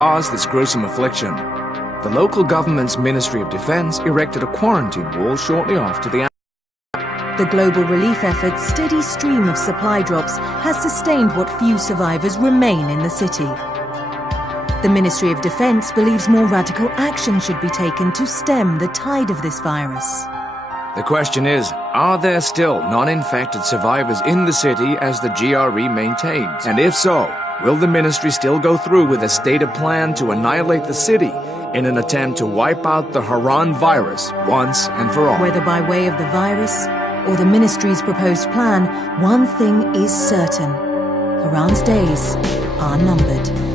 caused this gruesome affliction. The local government's Ministry of Defense erected a quarantine wall shortly after the The global relief effort's steady stream of supply drops has sustained what few survivors remain in the city. The Ministry of Defense believes more radical action should be taken to stem the tide of this virus. The question is, are there still non-infected survivors in the city as the GRE maintains? And if so, will the ministry still go through with a stated plan to annihilate the city in an attempt to wipe out the Haran virus once and for all? Whether by way of the virus or the ministry's proposed plan, one thing is certain: Haran's days are numbered.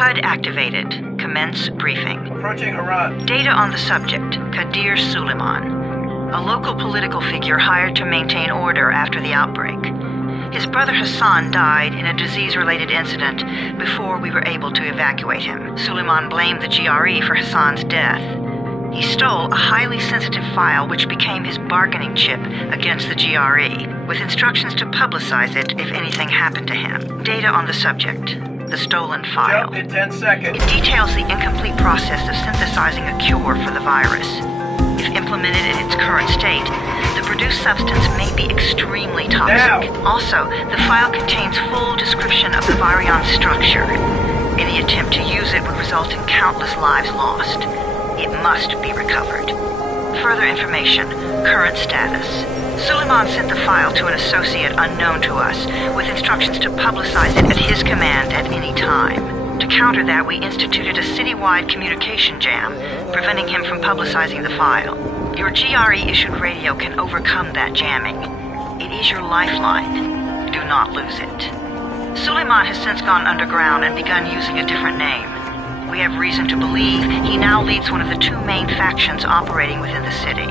HUD activated. Commence briefing. Approaching Haran. Data on the subject, Kadir Suleiman, a local political figure hired to maintain order after the outbreak. His brother Hassan died in a disease-related incident before we were able to evacuate him. Suleiman blamed the GRE for Hassan's death. He stole a highly sensitive file which became his bargaining chip against the GRE, with instructions to publicize it if anything happened to him. Data on the subject, the stolen file. Jump in 10 seconds. It details the incomplete process of synthesizing a cure for the virus. If implemented in its current state, the produced substance may be extremely toxic. Now. Also, the file contains full description of the virion structure. Any attempt to use it would result in countless lives lost. It must be recovered. Further information, current status. Suleiman sent the file to an associate unknown to us, with instructions to publicize it at his command at any time. To counter that, we instituted a citywide communication jam, preventing him from publicizing the file. Your GRE-issued radio can overcome that jamming. It is your lifeline. Do not lose it. Suleiman has since gone underground and begun using a different name. We have reason to believe he now leads one of the two main factions operating within the city.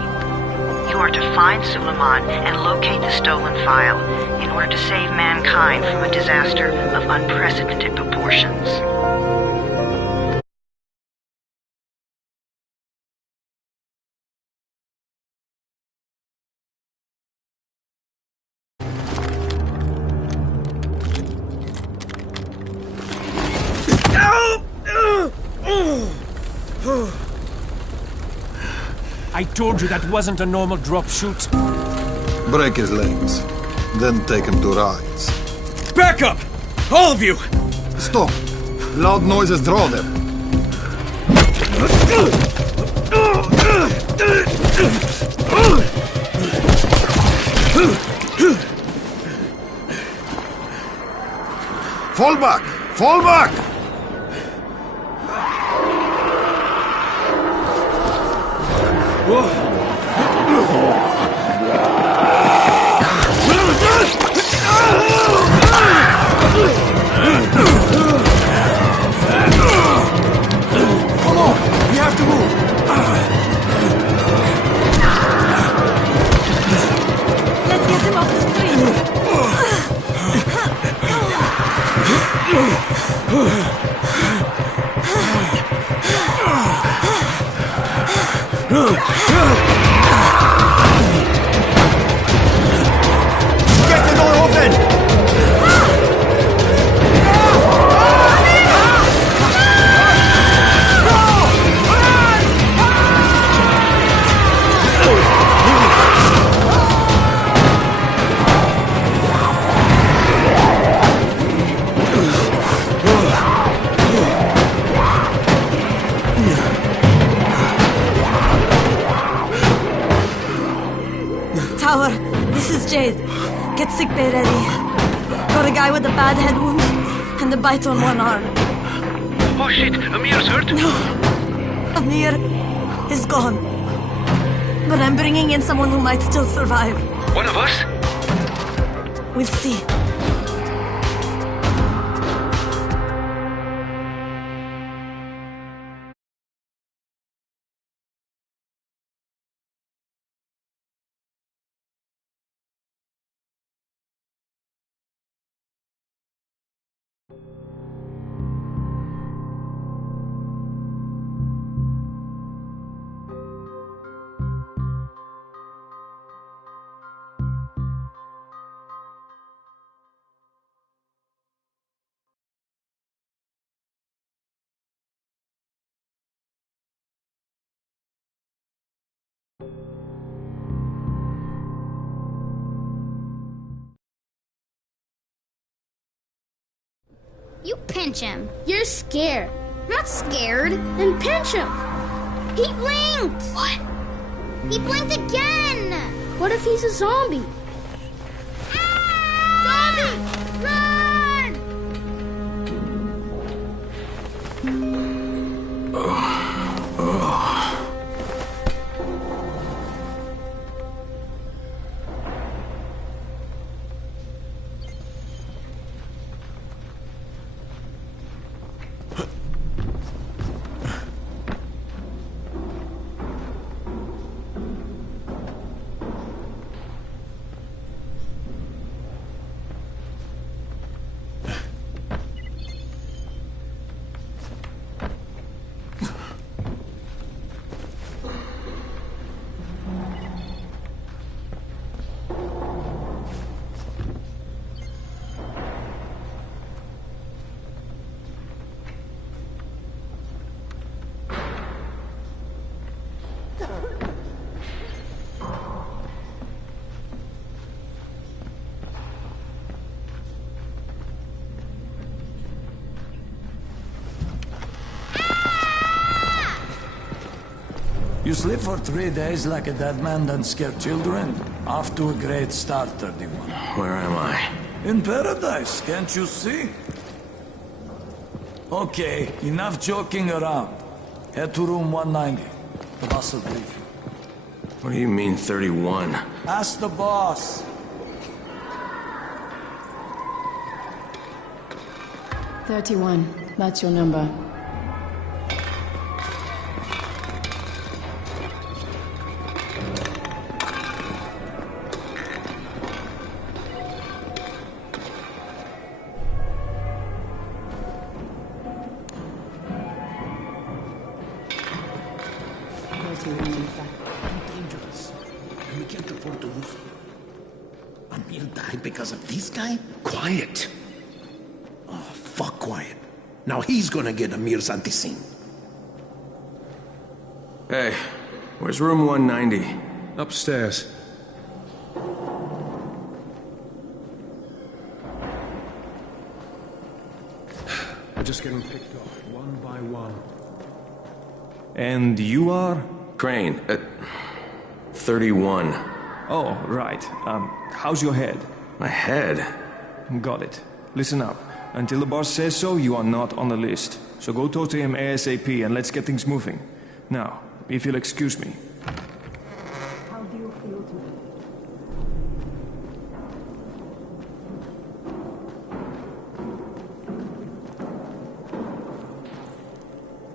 You are to find Suleiman and locate the stolen file in order to save mankind from a disaster of unprecedented proportions. I told you that wasn't a normal drop shoot. Break his legs, then take him to rides. Back up! All of you! Stop! Loud noises draw them. Fall back! Fall back! Come on! We have to move! Let's get him off the street. Get the door open! Tower, this is Jade. Get sickbay ready. Got a guy with a bad head wound and a bite on one arm. Oh shit, Amir's hurt? Amir is gone. But I'm bringing in someone who might still survive. One of us? We'll see. You pinch him. You're scared. I'm not scared. Then pinch him. He blinked. What? He blinked again. What if he's a zombie? Zombie! Run! You sleep for 3 days like a dead man, then scare children? Off to a great start, 31. Where am I? In paradise, can't you see? Okay, enough joking around. Head to room 190. The boss will brief you. What do you mean, 31? Ask the boss. 31. That's your number. Dangerous. And we can't afford to lose him. Amir died because of this guy? Quiet. Oh, fuck quiet. Now he's gonna get Amir's anti-scene. Hey, where's room 190? Upstairs. We're just getting picked off, one by one. And you are? Crane, 31. Oh, right. How's your head? My head? Got it. Listen up. Until the boss says so, you are not on the list. So go talk to him ASAP and let's get things moving. Now, if you'll excuse me. How do you feel today?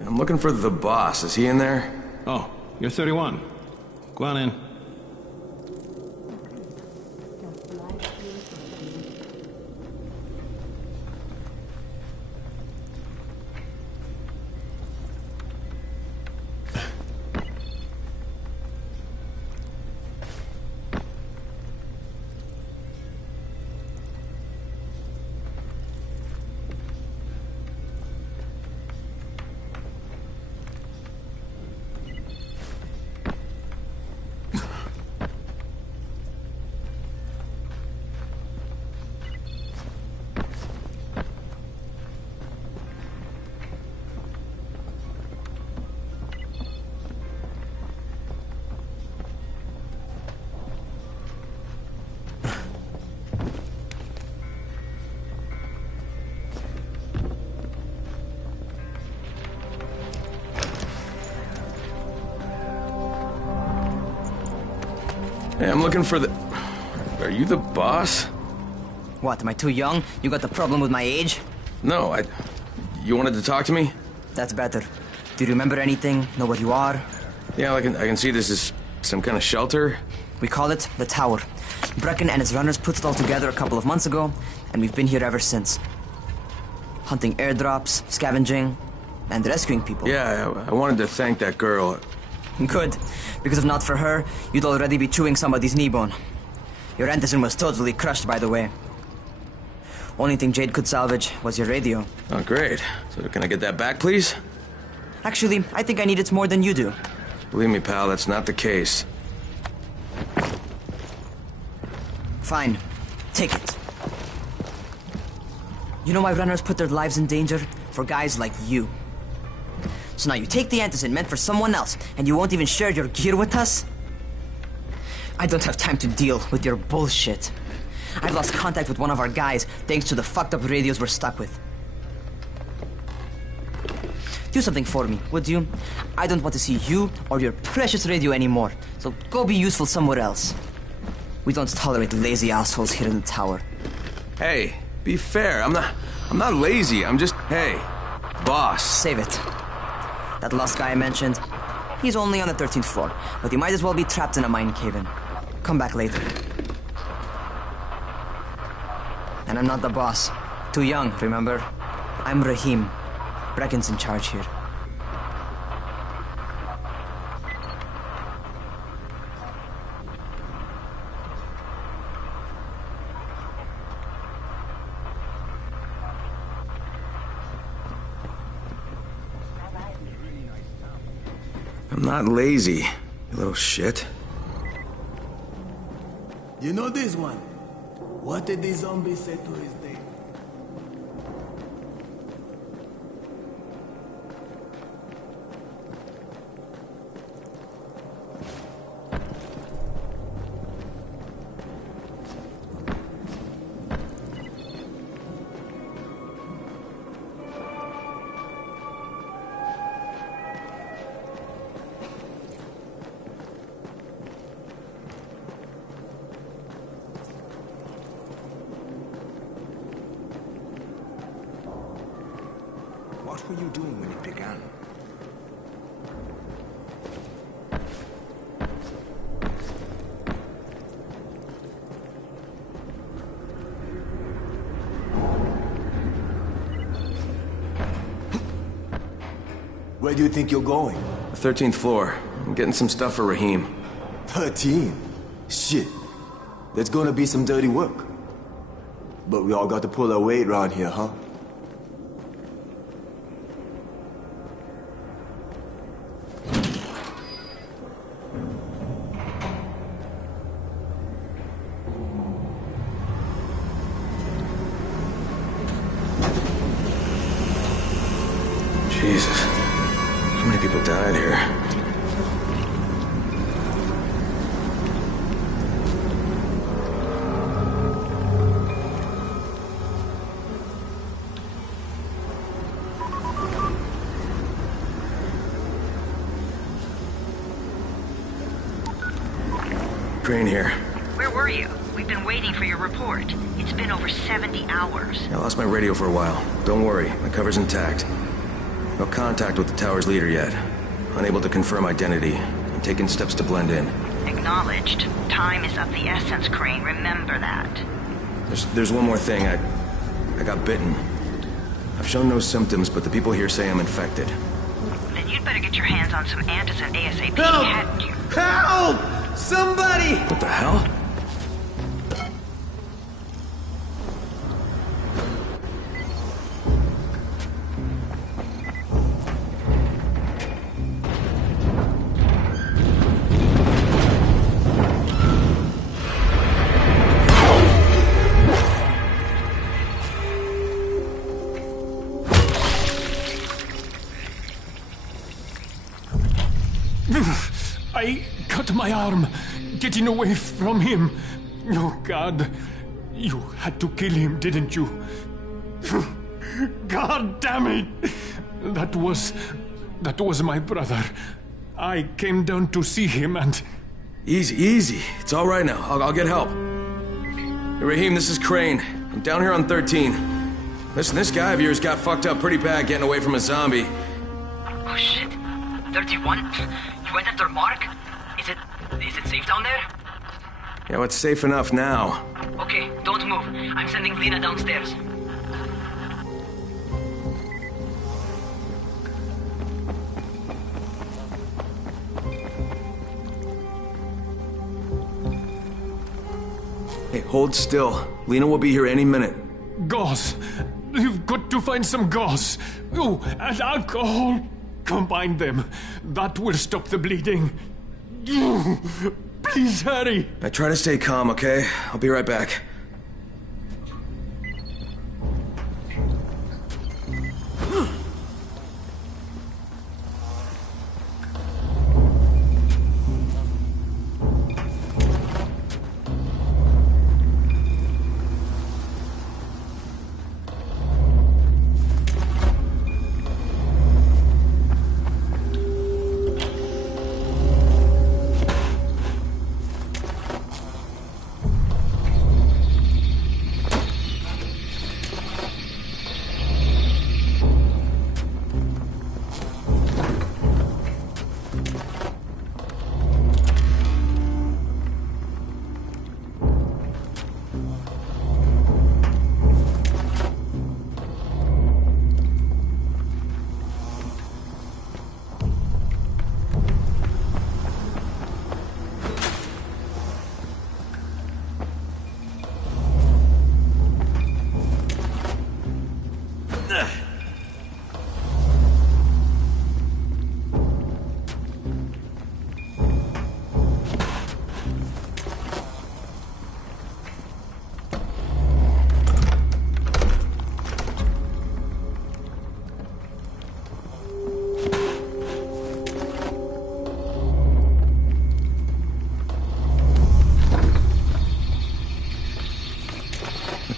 I'm looking for the boss. Is he in there? Oh, you're 31. Go on in. Hey, I'm looking for the... Are you the boss? What, am I too young? You got the problem with my age? No, You wanted to talk to me? That's better. Do you remember anything? Know what you are? Yeah, I can see this is some kind of shelter. We call it the Tower. Brecken and his runners put it all together a couple of months ago, and we've been here ever since. Hunting airdrops, scavenging, and rescuing people. Yeah, I wanted to thank that girl. Good, because if not for her, you'd already be chewing somebody's knee bone. Your antizin was totally crushed, by the way. Only thing Jade could salvage was your radio. Oh, great. So can I get that back, please? Actually, I think I need it more than you do. Believe me, pal, that's not the case. Fine. Take it. You know why runners put their lives in danger? For guys like you. So now you take the antizin meant for someone else, and you won't even share your gear with us? I don't have time to deal with your bullshit. I've lost contact with one of our guys thanks to the fucked up radios we're stuck with. Do something for me, would you? I don't want to see you or your precious radio anymore, so go be useful somewhere else. We don't tolerate lazy assholes here in the tower. Hey, be fair. I'm not lazy. I'm just, hey, boss. Save it. That last guy I mentioned, he's only on the 13th floor, but he might as well be trapped in a mine cave-in. Come back later. And I'm not the boss. Too young, remember? I'm Rahim. Brecken's in charge here. I'm not lazy, you little shit. You know this one? What did the zombie say to his date? were you doing when it began? Where do you think you're going? The 13th floor. I'm getting some stuff for Raheem. 13? Shit. There's gonna be some dirty work. But we all got to pull our weight around here, huh? Jesus. How many people died here? Crane here. Where were you? We've been waiting for your report. It's been over 70 hours. I lost my radio for a while. Don't worry, my cover's intact. No contact with the tower's leader yet. Unable to confirm identity. I'm taking steps to blend in. Acknowledged. Time is of the essence, Crane. Remember that. There's one more thing. I got bitten. I've shown no symptoms, but the people here say I'm infected. Then you'd better get your hands on some antizin ASAP, Help! hadn't you? Help! Somebody! What the hell? I cut my arm, getting away from him. Oh, God. You had to kill him, didn't you? God damn it! That was my brother. I came down to see him and... Easy. It's all right now. I'll get help. Hey, Raheem, this is Crane. I'm down here on 13. Listen, this guy of yours got fucked up pretty bad getting away from a zombie. Oh, shit. 31? You went after Mark? Is it safe down there? Yeah, well, it's safe enough now. Okay, don't move. I'm sending Lena downstairs. Hey, hold still. Lena will be here any minute. Gauze. You've got to find some gauze. Oh, and alcohol. Combine them. That will stop the bleeding. Please hurry. I try to stay calm, okay? I'll be right back.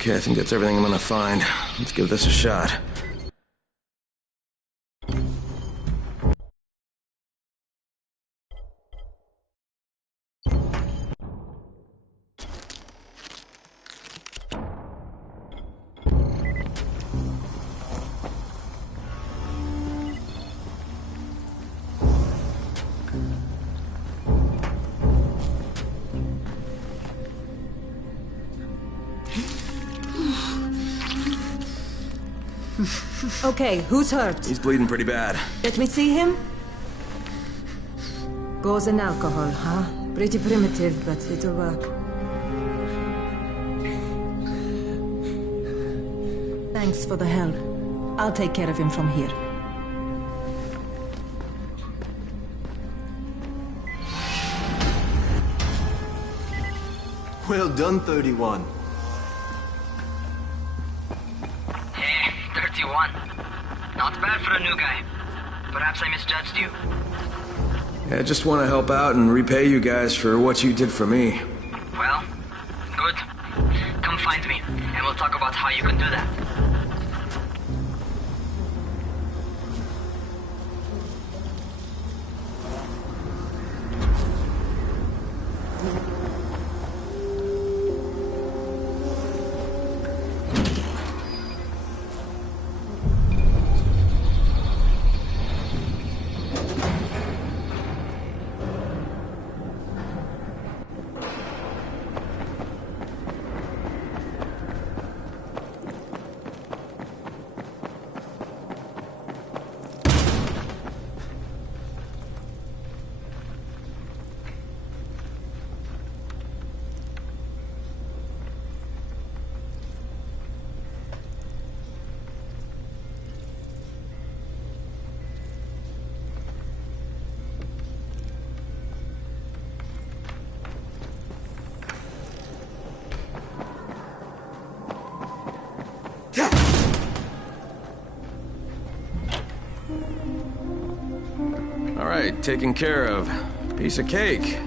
Okay, I think that's everything I'm gonna find. Let's give this a shot. Okay, who's hurt? He's bleeding pretty bad. Let me see him. Gauze and alcohol, huh? Pretty primitive, but it'll work. Thanks for the help. I'll take care of him from here. Well done, 31. Hey, 31. Not bad for a new guy. Perhaps I misjudged you. Yeah, I just want to help out and repay you guys for what you did for me. Well, good. Come find me, and we'll talk about how you can do that. All right, taken care of. Piece of cake.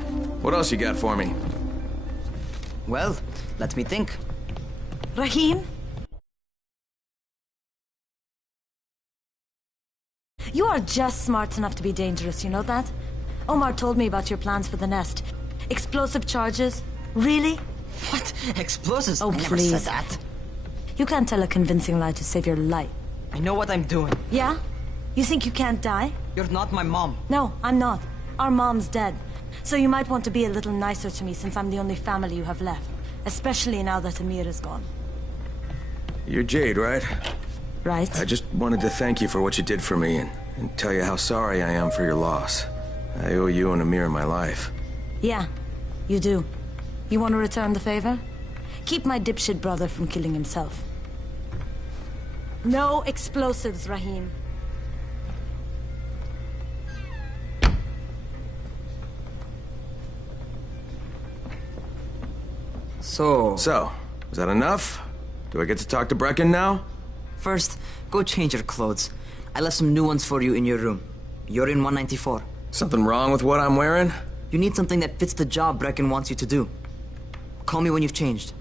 What else you got for me? Well, let me think. Rahim? You are just smart enough to be dangerous, you know that? Omar told me about your plans for the nest. Explosive charges? Really? What? Explosives? Oh, I never please. said that. You can't tell a convincing lie to save your life. I know what I'm doing. Yeah? You think you can't die? You're not my mom. No, I'm not. Our mom's dead. So you might want to be a little nicer to me since I'm the only family you have left. Especially now that Amir is gone. You're Jade, right? Right. I just wanted to thank you for what you did for me and tell you how sorry I am for your loss. I owe you and Amir my life. Yeah, you do. You want to return the favor? Keep my dipshit brother from killing himself. No explosives, Rahim. So, is that enough? Do I get to talk to Brecken now? First, go change your clothes. I left some new ones for you in your room. You're in 194. Something wrong with what I'm wearing? You need something that fits the job Brecken wants you to do. Call me when you've changed.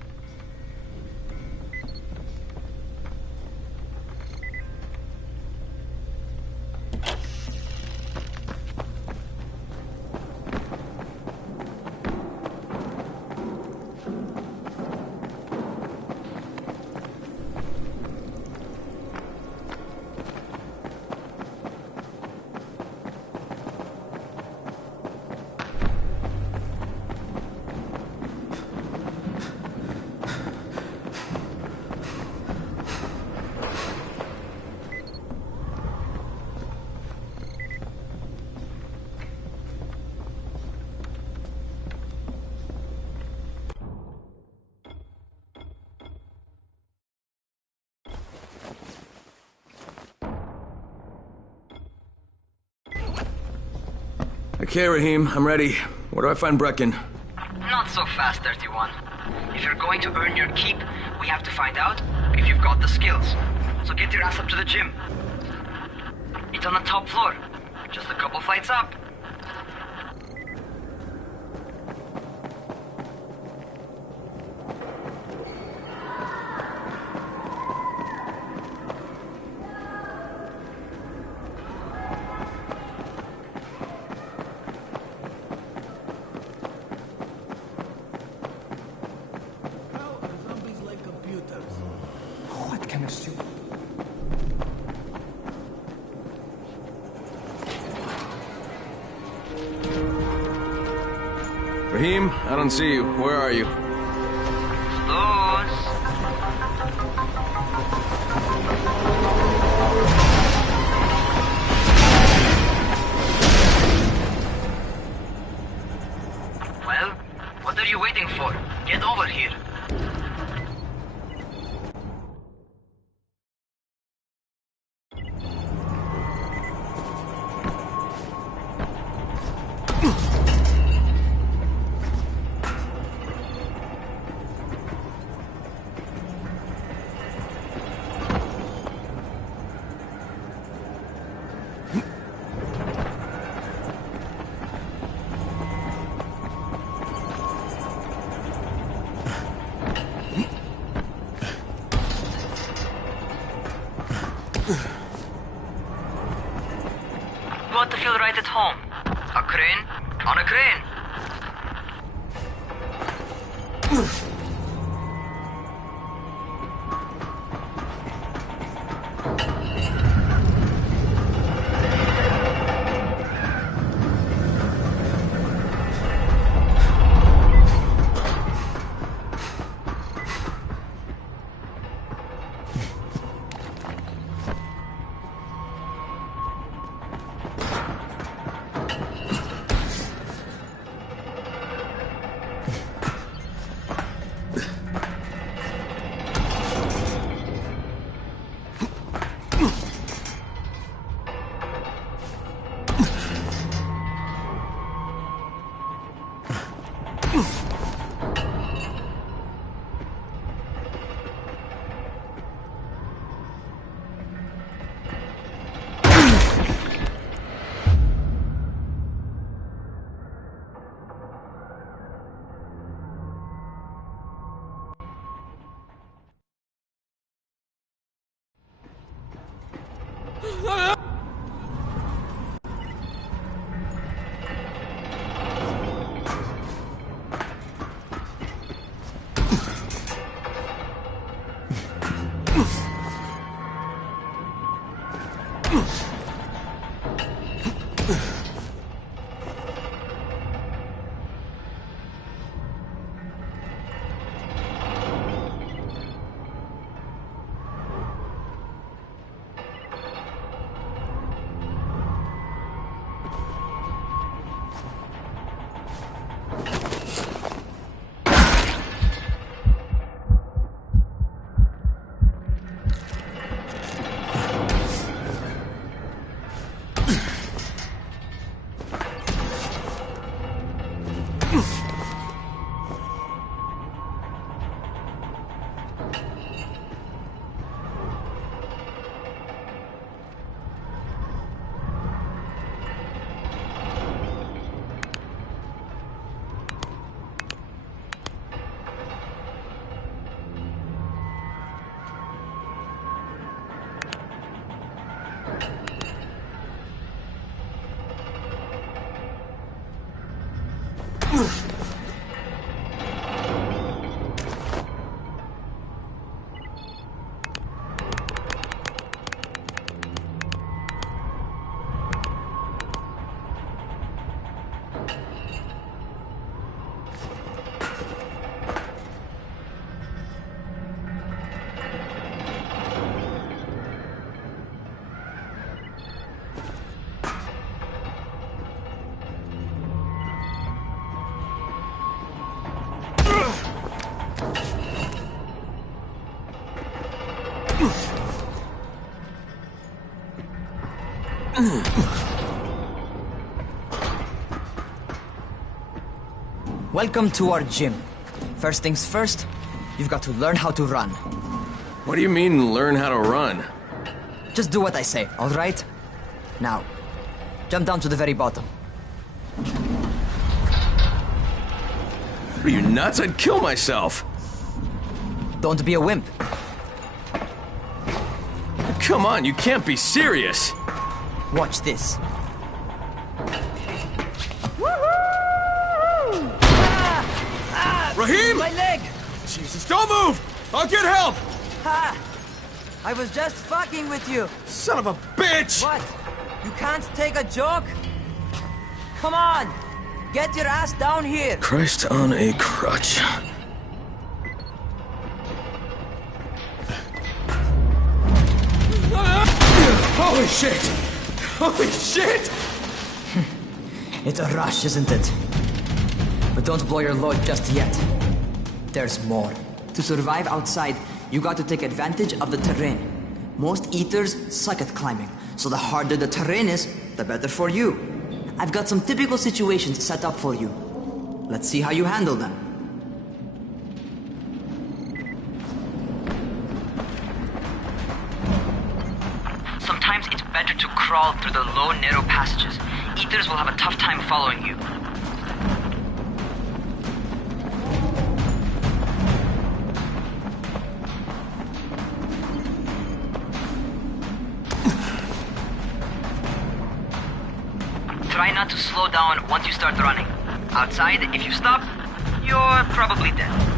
Okay, Rahim, I'm ready. Where do I find Brecken? Not so fast, 31. If you're going to earn your keep, we have to find out if you've got the skills. So get your ass up to the gym. It's on the top floor. Just a couple flights up. What kind of stupid... Rahim, I don't see you. Where are you? Close. Get over here. You want to feel right at home. A crane? On a crane. Welcome to our gym. First things first, you've got to learn how to run. What do you mean, learn how to run? Just do what I say, all right? Now, jump down to the very bottom. Are you nuts? I'd kill myself. Don't be a wimp. Come on, you can't be serious. Watch this. Raheem! My leg! Jesus, don't move! I'll get help! Ha! I was just fucking with you. Son of a bitch! What? You can't take a joke? Come on! Get your ass down here! Christ on a crutch. Holy shit! Holy shit! It's a rush, isn't it? But don't blow your load just yet. There's more. To survive outside, you got to take advantage of the terrain. Most eaters suck at climbing, so the harder the terrain is, the better for you. I've got some typical situations set up for you. Let's see how you handle them. Sometimes it's better to crawl through the low, narrow passages. Eaters will have a tough time following you. Try not to slow down once you start running. Outside, if you stop, you're probably dead.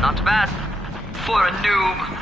Not bad. For a noob.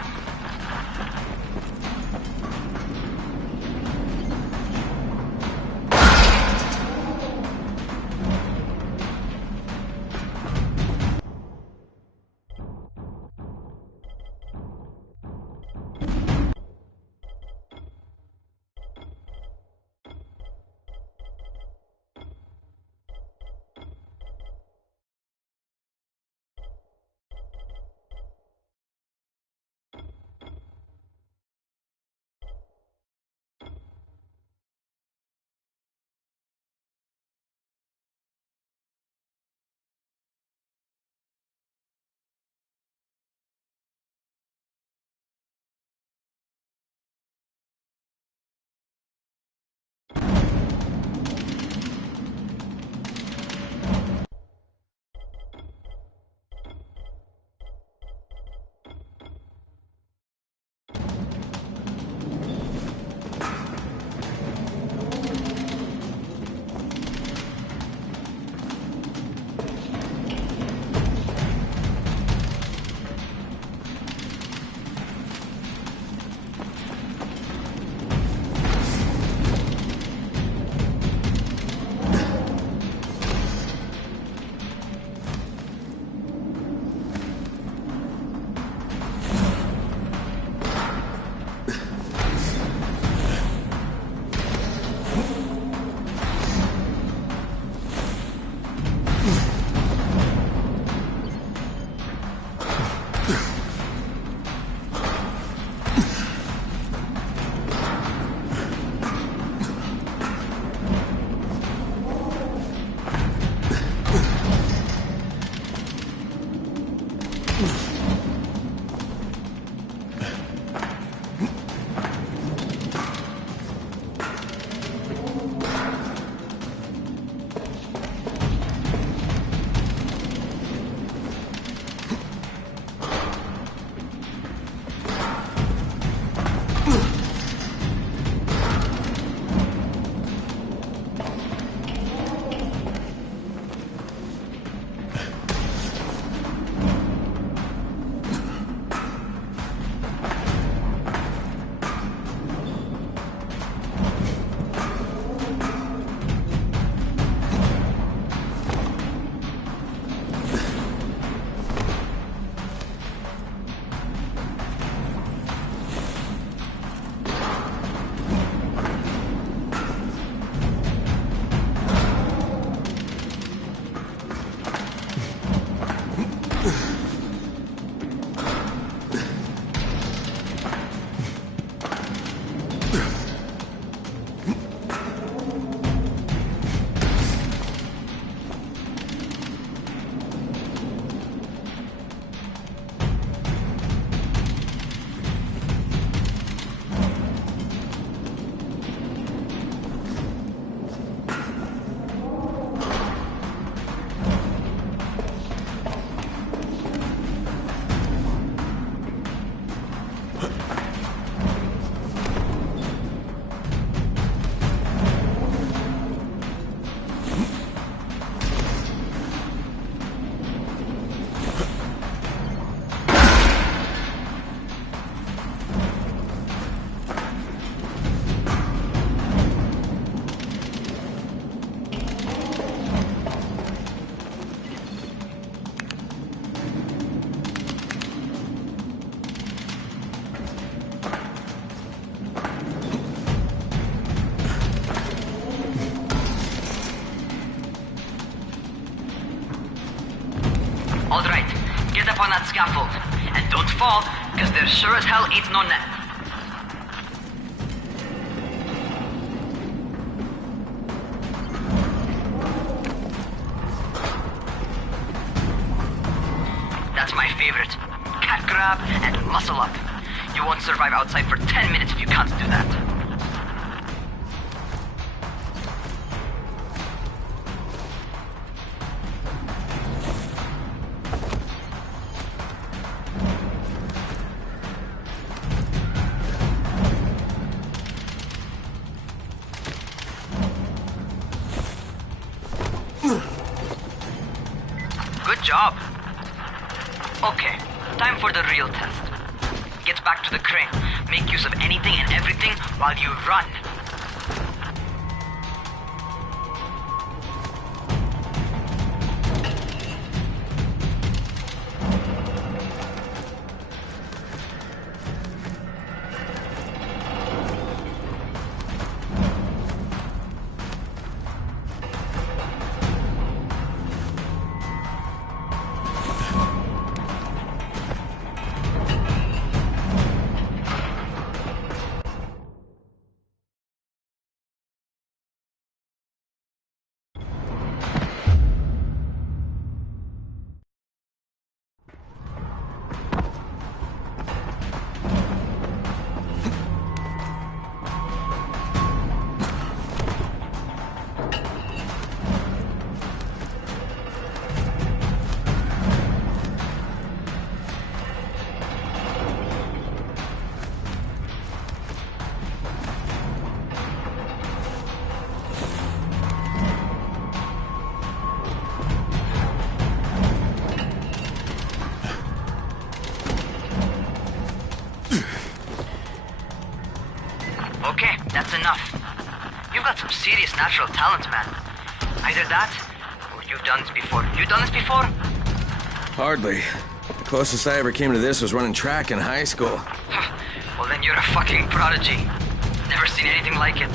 step on that scaffold. And don't fall, because there sure as hell ain't no net. That's my favorite. Cat grab and muscle up. You won't survive outside for 10 minutes if you can't do that. Good job. Okay, time for the real test. Get back to the crane. Make use of anything and everything while you run. Okay, that's enough. You've got some serious natural talent, man. Either that, or you've done this before. You done this before? Hardly. The closest I ever came to this was running track in high school. Well, then you're a fucking prodigy. Never seen anything like it.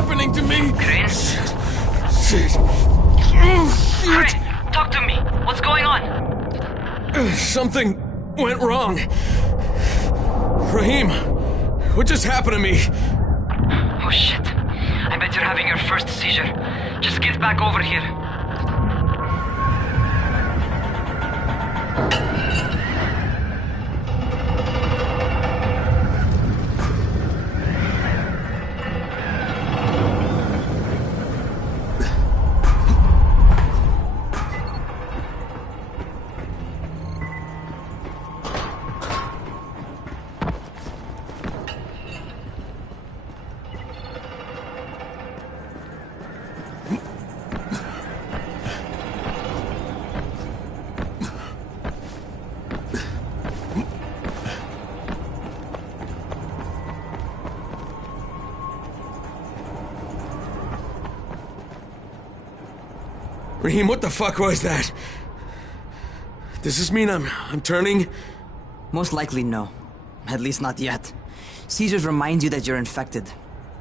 happening to me? Crane? Shit. Oh, shit. Crane, talk to me. What's going on? Something went wrong. Rahim, what just happened to me? Oh shit. I bet you're having your first seizure. Just get back over here. Rahim, what the fuck was that? Does this mean I'm turning? Most likely no. At least not yet. Seizures remind you that you're infected.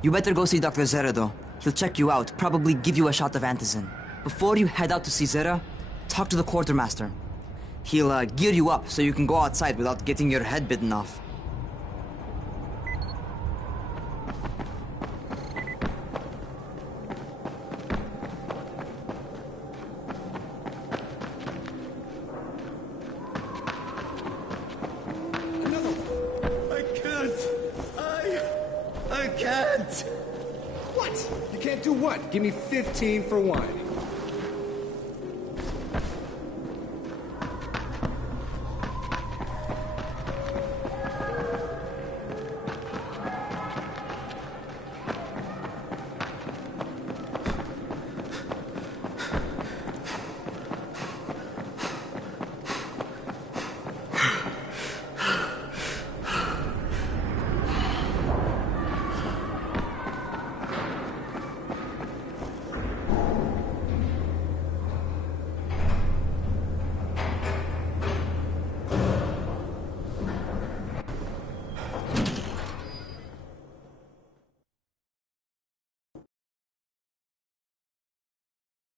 You better go see Dr. Zera though. He'll check you out, probably give you a shot of antizin. Before you head out to see Zera, talk to the quartermaster. He'll gear you up so you can go outside without getting your head bitten off. I can't! What? You can't do what? Give me 15 for one.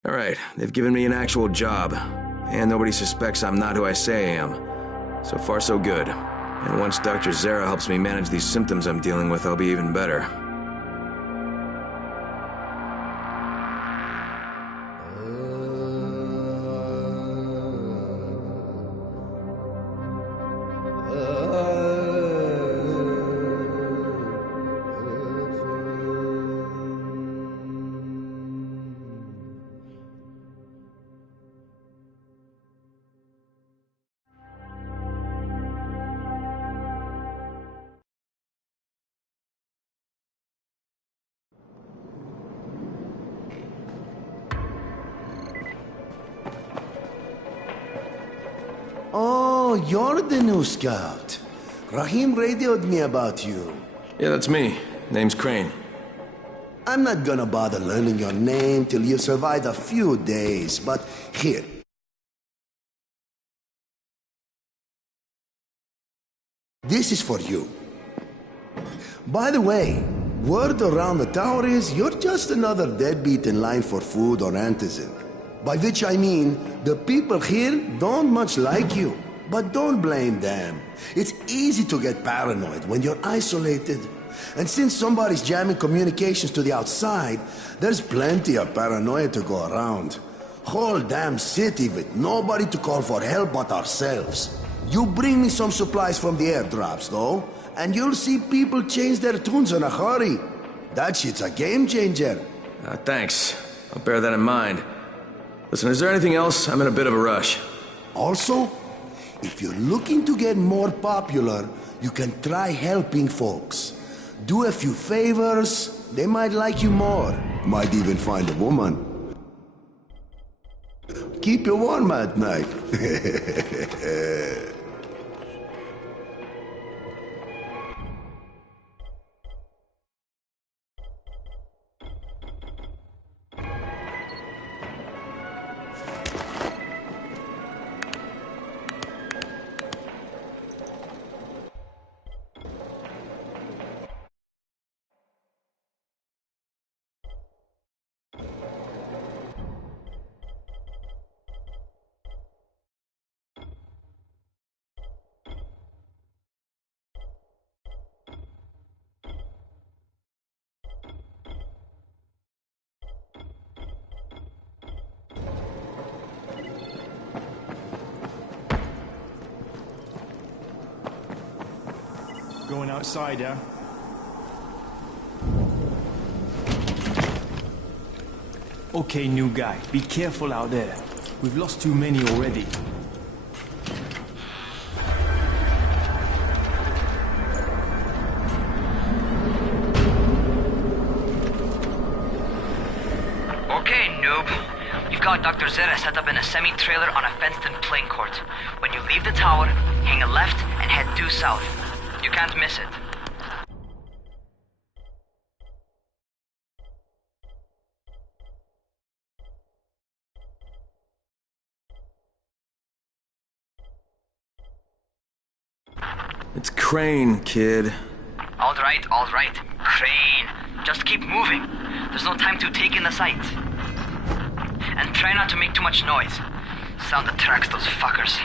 All right, they've given me an actual job, and nobody suspects I'm not who I say I am. So far, so good. And once Dr. Zera helps me manage these symptoms I'm dealing with, I'll be even better. Oh, you're the new scout. Rahim radioed me about you. Yeah, that's me. Name's Crane. I'm not gonna bother learning your name till you've survived a few days, but here. This is for you. By the way, word around the tower is you're just another deadbeat in line for food or antizin. By which I mean, the people here don't much like you. But don't blame them. It's easy to get paranoid when you're isolated. And since somebody's jamming communications to the outside, there's plenty of paranoia to go around. Whole damn city with nobody to call for help but ourselves. You bring me some supplies from the airdrops, though, and you'll see people change their tunes in a hurry. That shit's a game changer. Thanks. I'll bear that in mind. Listen, is there anything else? I'm in a bit of a rush. Also, if you're looking to get more popular, you can try helping folks. Do a few favors, they might like you more. Might even find a woman. Keep you warm at night. Going outside, yeah? Okay, new guy, be careful out there. We've lost too many already. Okay, noob. You've got Dr. Zera set up in a semi-trailer on a fenced-in playing court. When you leave the tower, hang a left and head due south. You can't miss it. It's Crane, kid. All right. Crane. Just keep moving. There's no time to take in the sights. And try not to make too much noise. Sound attracts those fuckers.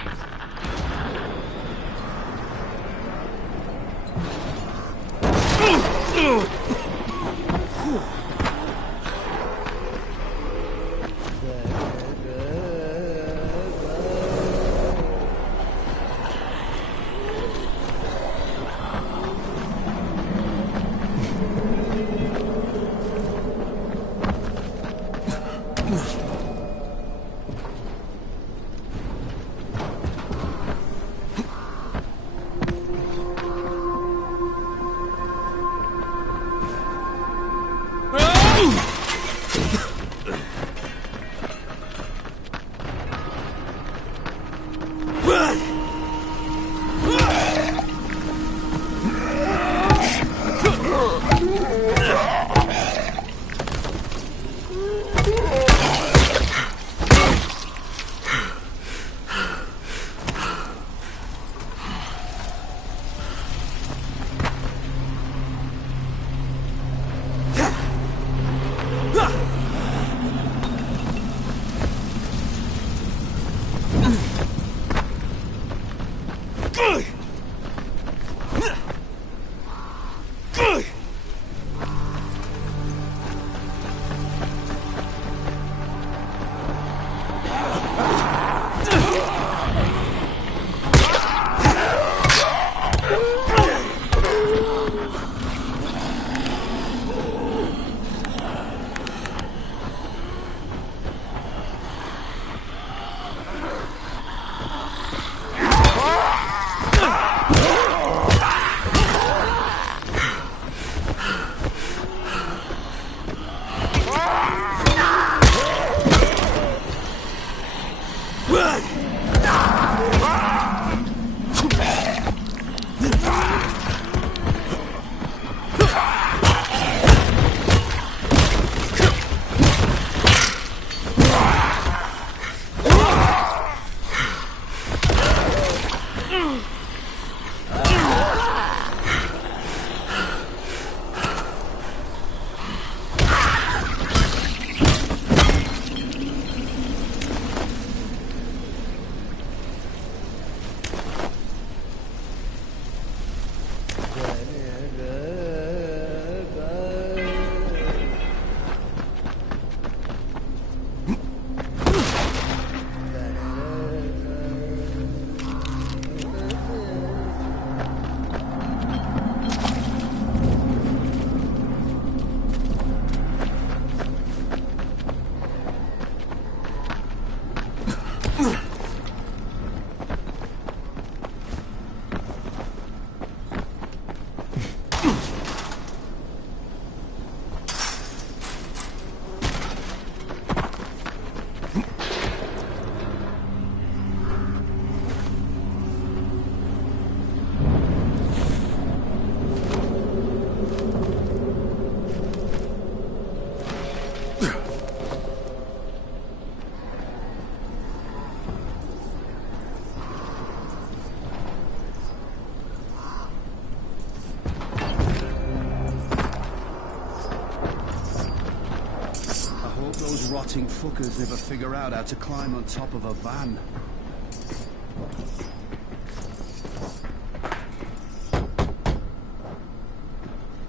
Those rotting fuckers never figure out how to climb on top of a van.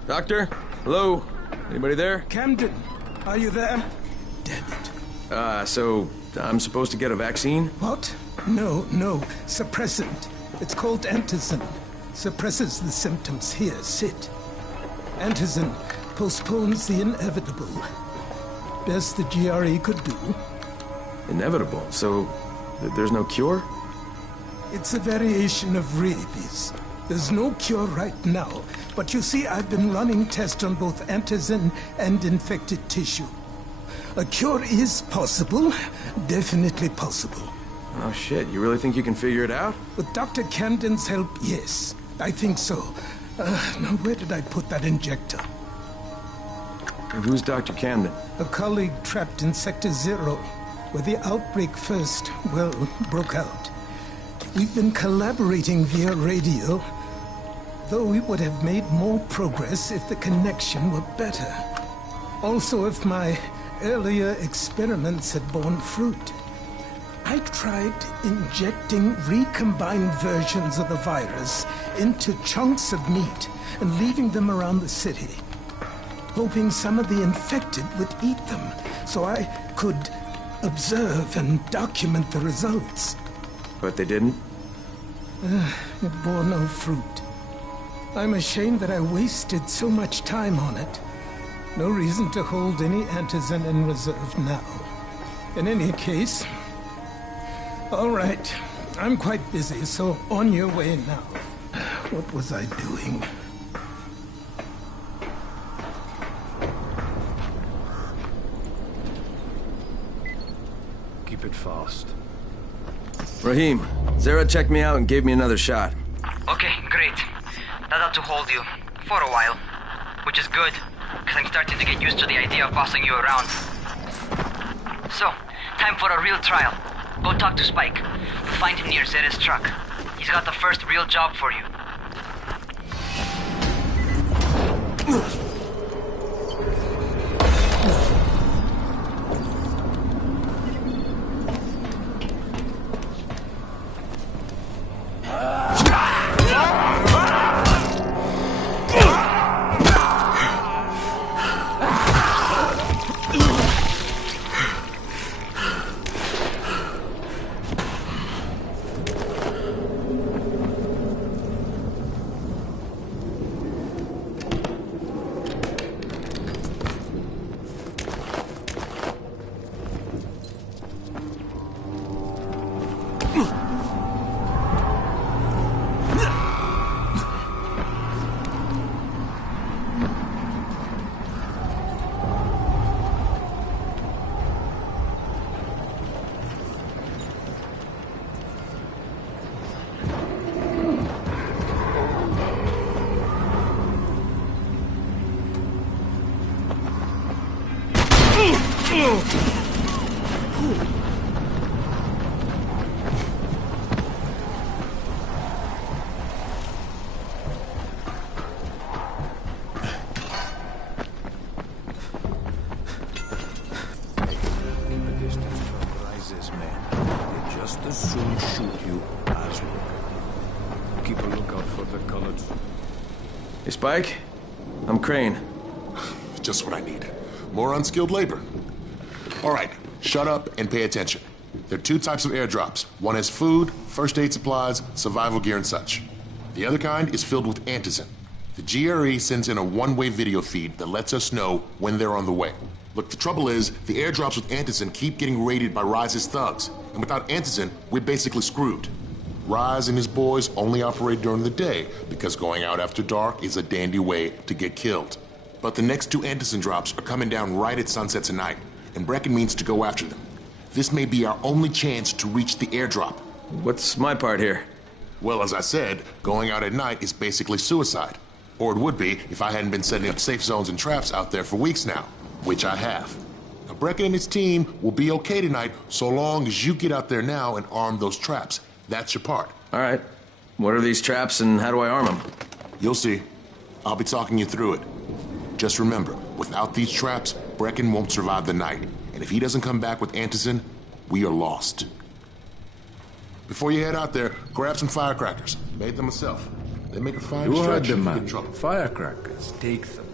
Doctor? Hello? Anybody there? Camden, are you there? So I'm supposed to get a vaccine? What? No. Suppressant. It's called Antizin. suppresses the symptoms. Here, sit. Antizin postpones the inevitable. Best the GRE could do. Inevitable? So, there's no cure? It's a variation of rabies. There's no cure right now, but you see, I've been running tests on both antizin and infected tissue. A cure is possible, definitely possible. Oh shit, you really think you can figure it out? With Dr. Camden's help, yes. I think so. Now where did I put that injector? And who's Dr. Camden? A colleague trapped in Sector 0, where the outbreak first, well, broke out. We've been collaborating via radio, though we would have made more progress if the connection were better. Also, if my earlier experiments had borne fruit. I tried injecting recombined versions of the virus into chunks of meat and leaving them around the city, hoping some of the infected would eat them so I could observe and document the results. But they didn't? It bore no fruit. I'm ashamed that I wasted so much time on it. No reason to hold any antizin in reserve now. In any case, all right, I'm quite busy, so on your way now. What was I doing? Keep it fast. Rahim, Zara checked me out and gave me another shot. Okay, great. That ought to hold you. For a while. Which is good, because I'm starting to get used to the idea of bossing you around. So, time for a real trial. Go talk to Spike. You'll find him near Zera's truck. He's got the first real job for you. Hey, Spike. I'm Crane. Just what I need. More unskilled labor. All right, shut up and pay attention. There are two types of airdrops. One has food, first aid supplies, survival gear, and such. The other kind is filled with antizin. The GRE sends in a one-way video feed that lets us know when they're on the way. Look, the trouble is, the airdrops with antizin keep getting raided by Rise's thugs. And without antizin, we're basically screwed. Rise and his boys only operate during the day because going out after dark is a dandy way to get killed. But the next two antizin drops are coming down right at sunset tonight, and Brecken means to go after them. This may be our only chance to reach the airdrop. What's my part here? Well, as I said, going out at night is basically suicide. Or it would be if I hadn't been setting up safe zones and traps out there for weeks now, which I have. Now, Brecken and his team will be okay tonight so long as you get out there now and arm those traps. That's your part. All right. What are these traps and how do I arm them? You'll see. I'll be talking you through it. Just remember, without these traps, Brecken won't survive the night. And if he doesn't come back with antizin, we are lost. Before you head out there, grab some firecrackers. Made them myself. They make a fine You heard distraction them, if you get man. in trouble. Firecrackers. Take them.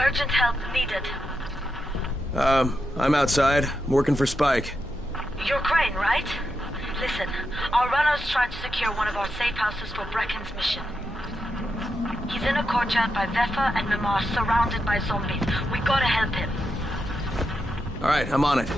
Urgent help needed. I'm outside. I'm working for Spike. You're Crane, right? Listen, our runner's trying to secure one of our safe houses for Brecken's mission. He's in a courtyard by Vefa and Mimar, surrounded by zombies. We gotta help him. Alright, I'm on it.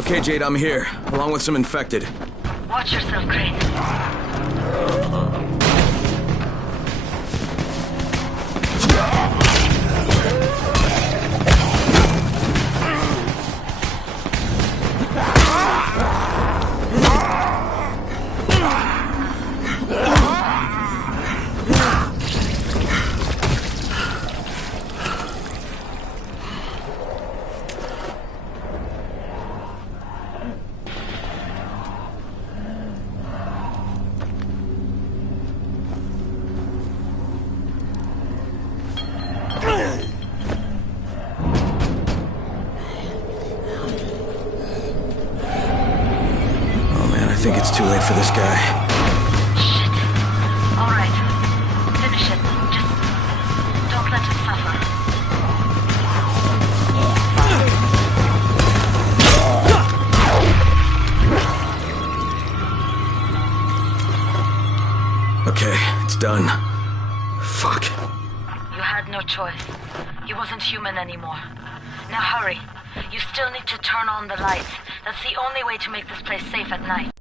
Okay, Jade, I'm here, along with some infected. Watch yourself, Crane. I think it's too late for this guy. Shit. All right. Finish it. Just don't let him suffer. Okay, it's done. Fuck. You had no choice. He wasn't human anymore. Now hurry. You still need to turn on the lights. That's the only way to make this place safe at night.